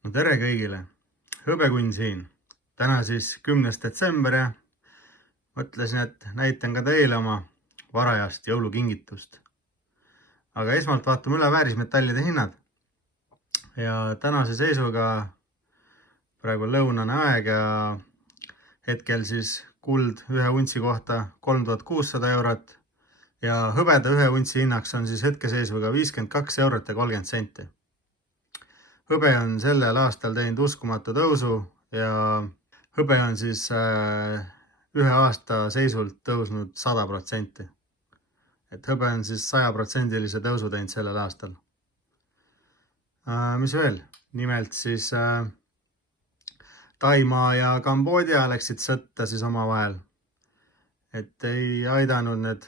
No tere kõigile! Hõbekunn siin. Täna siis 10. detsember ja mõtlesin, et näitan ka teile oma varajast jõulukingitust. Aga esmalt vaatame üle väärismetallide hinnad. Ja tänase seisuga praegu lõunane aeg ja hetkel siis kuld ühe untsi kohta 3600 eurot ja hõbeda ühe untsi hinnaks on siis hetkeseisuga 52 eurot ja 30 senti. Hõbe on sellel aastal teinud uskumatu tõusu ja hõbe on siis ühe aasta seisult tõusnud 100%. Et hõbe on siis 100%-lise tõusu teinud sellel aastal. Mis veel? Nimelt siis Taimaa ja Kambodža läksid sõtta siis omavahel. Et ei aidanud need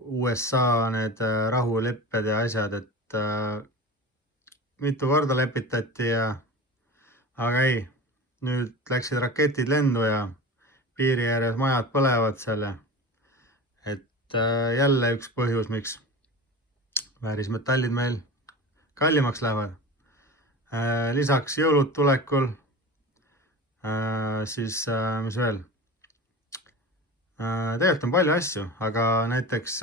USA need rahulepped ja asjad, et mitu korda lepitati aga ei, nüüd läksid raketid lendu ja piiri ääres majad põlevad seal. Et jälle üks põhjus, miks väärismetallid meil kallimaks lähevad. Lisaks jõulud tulekul, siis mis veel? Tegelikult on palju asju, aga näiteks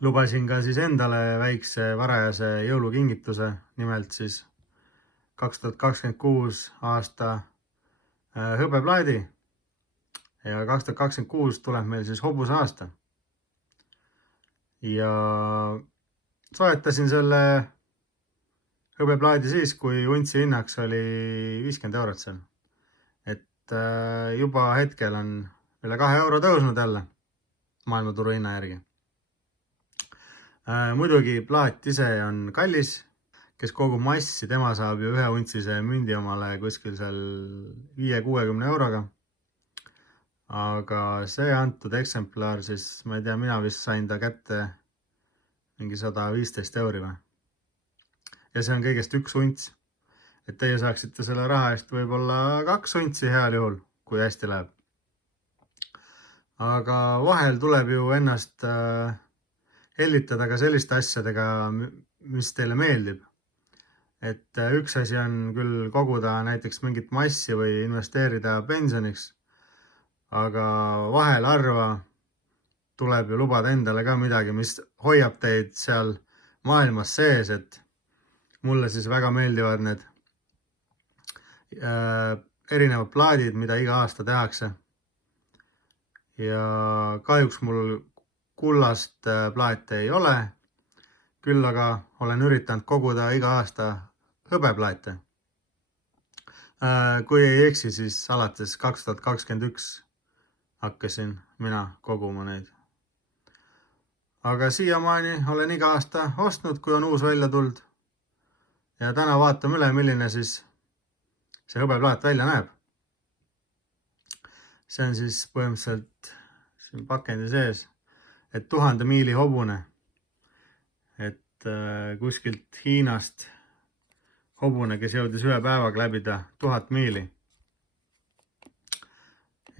lubasin ka siis endale väikse varajase jõulukingituse, nimelt siis 2026 aasta hõbeplaadi ja 2026 tuleb meil siis hobuse aasta. Ja soetasin selle hõbeplaadi siis, kui untsi hinnaks oli 50 eurot seal. Et juba hetkel on üle 2 euro tõusnud jälle maailmaturu hinna järgi. Muidugi plaat ise on kallis, kes kogub massi, tema saab ju ühe untsise mündi omale kuskil seal 5-60 euroga. Aga see antud eksemplar siis, ma ei tea, mina vist sain ta kätte mingi 115 euri või. Ja see on kõigest üks unts. Et teie saaksite selle raha eest võib-olla 2 untsi heal juhul, kui hästi läheb. Aga vahel tuleb ju ennast hellitada ka selliste asjadega, mis teile meeldib. Et üks asi on küll koguda näiteks mingit massi või investeerida pensioniks, aga vahel harva tuleb ju lubada endale ka midagi, mis hoiab teid seal maailmas sees, et mulle siis väga meeldivad need erinevad plaadid, mida iga aasta tehakse. Ja kahjuks mul kullast plaate ei ole, küll aga olen üritanud koguda iga aasta hõbeplaate. Kui ei eksi, siis alates 2021 hakkasin mina koguma neid. Aga siiamaani olen iga aasta ostnud, kui on uus välja tulnud. Ja täna vaatame üle, milline siis see hõbeplaat välja näeb. See on siis põhimõtteliselt siin pakendi sees, et 1000 miili hobune. Et kuskilt Hiinast hobune, kes jõudis ühe päevaga läbida 1000 miili.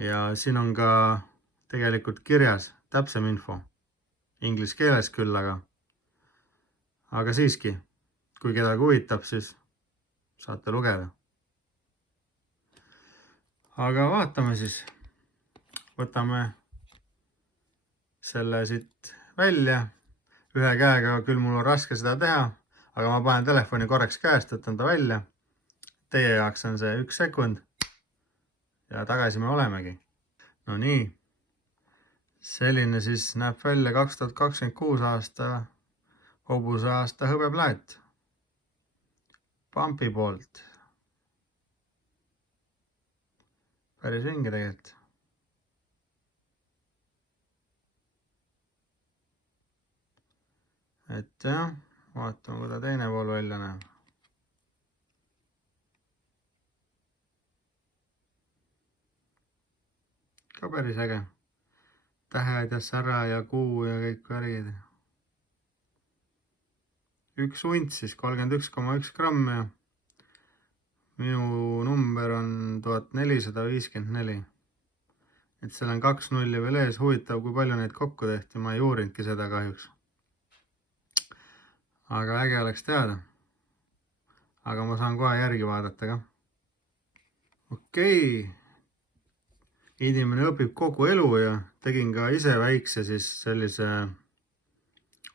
Ja siin on ka tegelikult kirjas täpsem info. Inglis keeles küll, aga siiski, kui kedagi huvitab, siis saate lugeda. Aga vaatame siis. Võtame selle siit välja. Ühe käega küll mul on raske seda teha, aga ma panen telefoni korraks käest, võtan ta välja. Teie jaoks on see 1 sekund ja tagasi me olemegi. No nii, selline siis näeb välja 2026 aasta hobuse aasta hõbeplaat Pampi poolt. Päris vinge tegelikult. Et jah, vaatame, kui ta teine pool välja näeb. Ka päris äge. Tähed ja sära ja kuu ja kõik värgid. 1 unts siis 31,1 grammi ja minu number on 1454. Et seal on 2 nulli veel ees. Huvitav, kui palju neid kokku tehti. Ma ei uurinudki seda kahjuks. Aga äge oleks teada. aga ma saan kohe järgi vaadata ka. Okei. Inimene õpib kogu elu ja tegin ka ise väikse siis sellise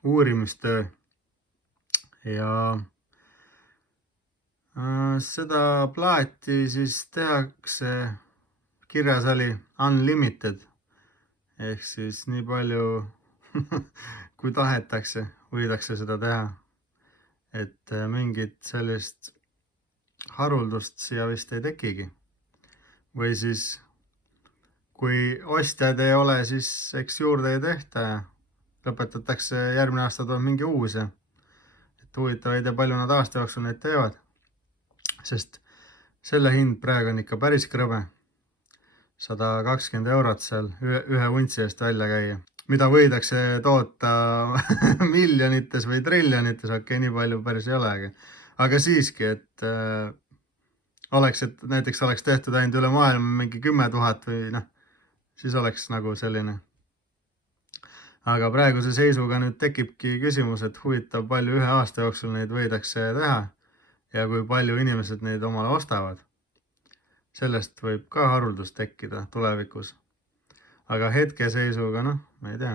uurimistöö ja seda plaati siis tehakse, kirjas oli unlimited ehk siis nii palju kui tahetakse, võidakse seda teha, et mingit sellist haruldust siia vist ei tekigi. Või siis kui ostjad ei ole, siis eks juurde ei tehta ja lõpetatakse, järgmine aasta tuleb mingi uus ja et huvitav ei tea, palju nad aasta jooksul neid teevad. Sest selle hind praegu on ikka päris krõbe. 120 eurot seal ühe untsi eest välja käia, mida võidakse toota miljonites või triljonites, okei, nii palju päris ei ole, aga siiski, et oleks, et näiteks oleks tehtud ainult üle maailma mingi 10 000 või noh, siis oleks nagu selline. Aga praeguse seisuga nüüd tekibki küsimus, et huvitav, palju ühe aasta jooksul neid võidakse teha ja kui palju inimesed neid omale ostavad. Sellest võib ka haruldust tekkida tulevikus. Aga hetkeseisuga, noh, ma ei tea.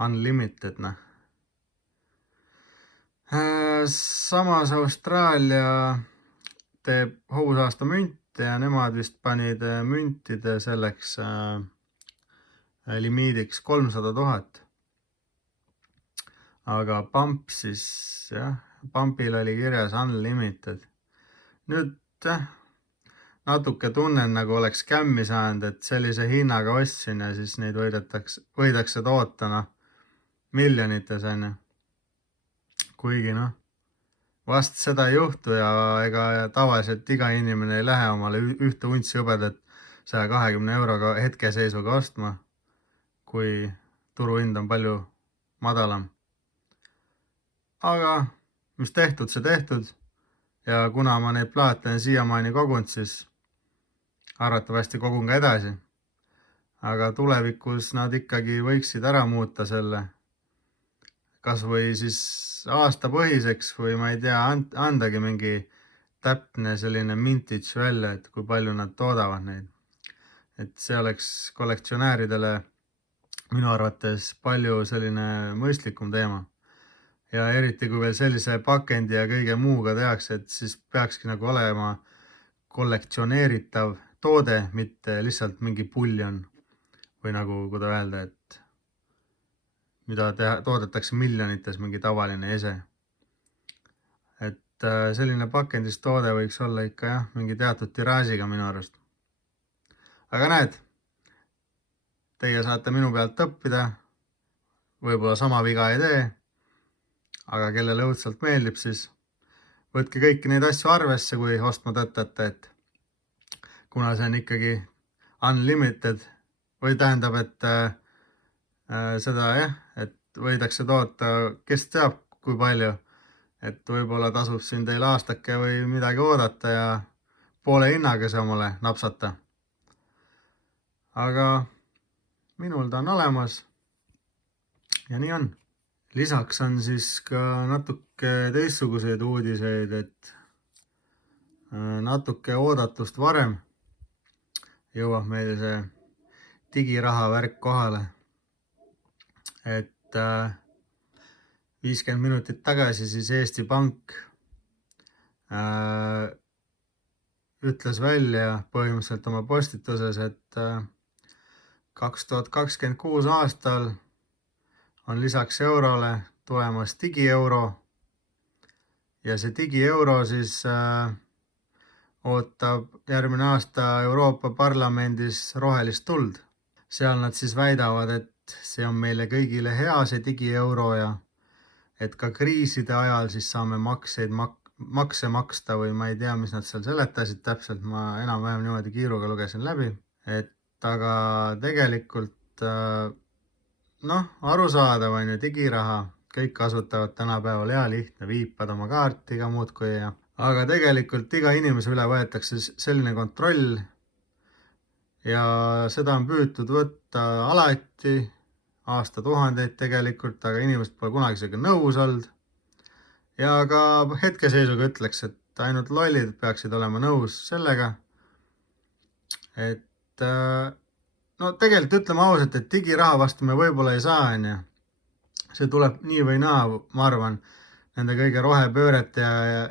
Unlimited, noh. Samas Austraalia teeb hobusaasta münte ja nemad vist panid müntide selleks limiidiks 300 000. Aga pump siis, jah, pumpil oli kirjas unlimited. Nüüd natuke tunnen, nagu oleks kämmi saanud, et sellise hinnaga ostsin ja siis neid võidakse toota miljonites, on ju. Kuigi noh, vast seda ei juhtu ja ega tavaliselt iga inimene ei lähe omale ühte untsi hõbedat 120 euroga hetkeseisuga ostma, kui turuhind on palju madalam. Aga mis tehtud, see tehtud. Ja kuna ma neid plaate on siiamaani kogunud, siis arvatavasti kogun ka edasi. Aga tulevikus nad ikkagi võiksid ära muuta selle, kas või siis aastapõhiseks või ma ei tea, andagi mingi täpne selline mintage välja, et kui palju nad toodavad neid. Et see oleks kollektsionääridele minu arvates palju selline mõistlikum teema. Ja eriti kui veel sellise pakendi ja kõige muuga tehakse, et siis peakski nagu olema kollektsioneeritav toode, mitte lihtsalt mingi puljon või nagu, kuida öelda, et mida toodetakse miljonites, mingi tavaline ese. Et selline pakendist toode võiks olla ikka jah, mingi teatud tiraažiga minu arust. Aga näed, teie saate minu pealt õppida, võib-olla sama viga ei tee. Aga kellele õudselt meeldib, siis võtke kõiki neid asju arvesse, kui ostma tõttate, et kuna see on ikkagi unlimited või tähendab, et seda jah, et võidakse toota, kes teab kui palju, et võib-olla tasub siin teil aastake või midagi oodata ja poole hinnaga see omale napsata. Aga minul ta on olemas ja nii on. Lisaks on siis ka natuke teistsuguseid uudiseid, et natuke oodatust varem jõuab meil see digiraha värk kohale. Et 50 minutit tagasi siis Eesti Pank ütles välja põhimõtteliselt oma postituses, et 2026 aastal on lisaks eurole tulemas digieuro ja see digieuro siis ootab järgmine aasta Euroopa Parlamendis rohelist tuld. Seal nad siis väidavad, et see on meile kõigile hea, see digieuro ja et ka kriiside ajal siis saame makse maksta või ma ei tea, mis nad seal seletasid täpselt, ma enam-vähem niimoodi kiiruga lugesin läbi, et aga tegelikult arusaadav on ju digiraha, kõik kasutavad tänapäeval hea lihtne, viipad oma kaarti ka muudkui ja aga tegelikult iga inimese üle võetakse selline kontroll ja seda on püütud võtta alati, aastatuhandeid tegelikult, aga inimesed pole kunagi sellega nõus olnud ja ka hetkeseisuga ütleks, et ainult lollid peaksid olema nõus sellega, et no tegelikult ütleme ausalt, et digiraha vastu me võib-olla ei saa, onju. See tuleb nii või naa, ma arvan, nende kõige rohepöörete ja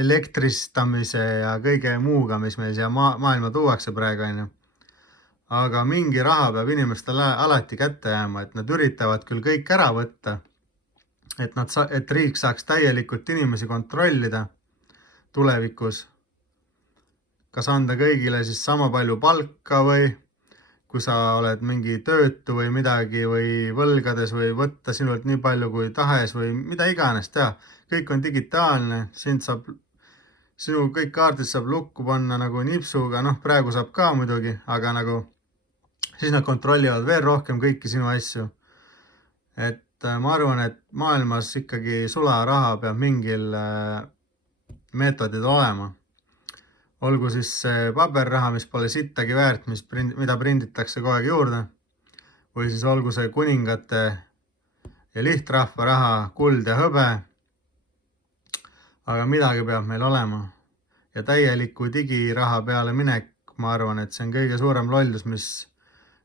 elektristamise ja kõige muuga, mis meil siia maailma tuuakse praegu, onju. Aga mingi raha peab inimestele alati kätte jääma, et nad üritavad küll kõik ära võtta, et riik saaks täielikult inimesi kontrollida tulevikus. Kas anda kõigile siis sama palju palka või kui sa oled mingi töötu või midagi või võlgades või võtta sinult nii palju kui tahes või mida iganes teha. Kõik on digitaalne, sinu kõik kaardid saab lukku panna nagu nipsuga, noh praegu saab ka muidugi, aga nagu siis nad kontrollivad veel rohkem kõiki sinu asju. Et ma arvan, et maailmas ikkagi sularaha peab mingil meetodid olema. Olgu siis see paberraha, mis pole sittagi väärt, mida prinditakse kogu aeg juurde, või siis olgu see kuningate ja lihtrahva raha, kuld ja hõbe. Aga midagi peab meil olema. Ja täieliku digiraha peale minek, ma arvan, et see on kõige suurem lollus, mis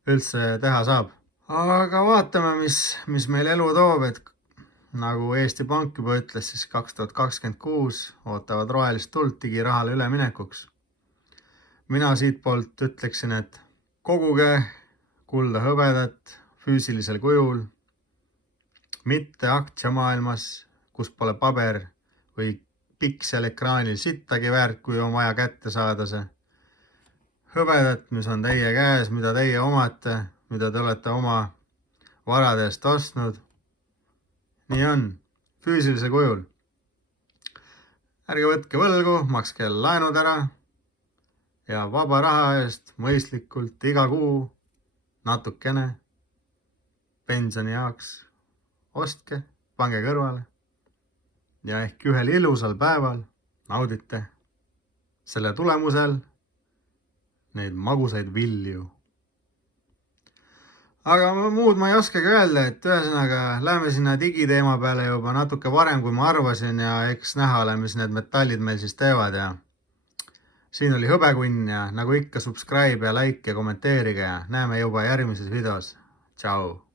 üldse teha saab. Aga vaatame, mis meil elu toob, et nagu Eesti Pank juba ütles, siis 2026 ootavad rohelist tuld digirahale üleminekuks. Mina siit poolt ütleksin, et koguge kulda hõbedat füüsilisel kujul, mitte aktsiamaailmas, kus pole paber või piksel ekraanil sittagi väärt, kui on vaja kätte saada see. Hõbedat, mis on teie käes, mida teie omate, mida te olete oma varadest ostnud. Nii on, füüsilise kujul. Ärge võtke võlgu, makske laenud ära ja vaba raha eest mõistlikult iga kuu natukene pensioni jaoks ostke, pange kõrvale ja ehk ühel ilusal päeval naudite selle tulemusel neid magusaid vilju. Aga muud ma ei oskagi öelda, et ühesõnaga läheme sinna digiteema peale juba natuke varem, kui ma arvasin ja eks näha ole, mis need metallid meil siis teevad ja siin oli hõbekunn ja nagu ikka subscribe ja like ja kommenteerige ja näeme juba järgmises videos. Tšau!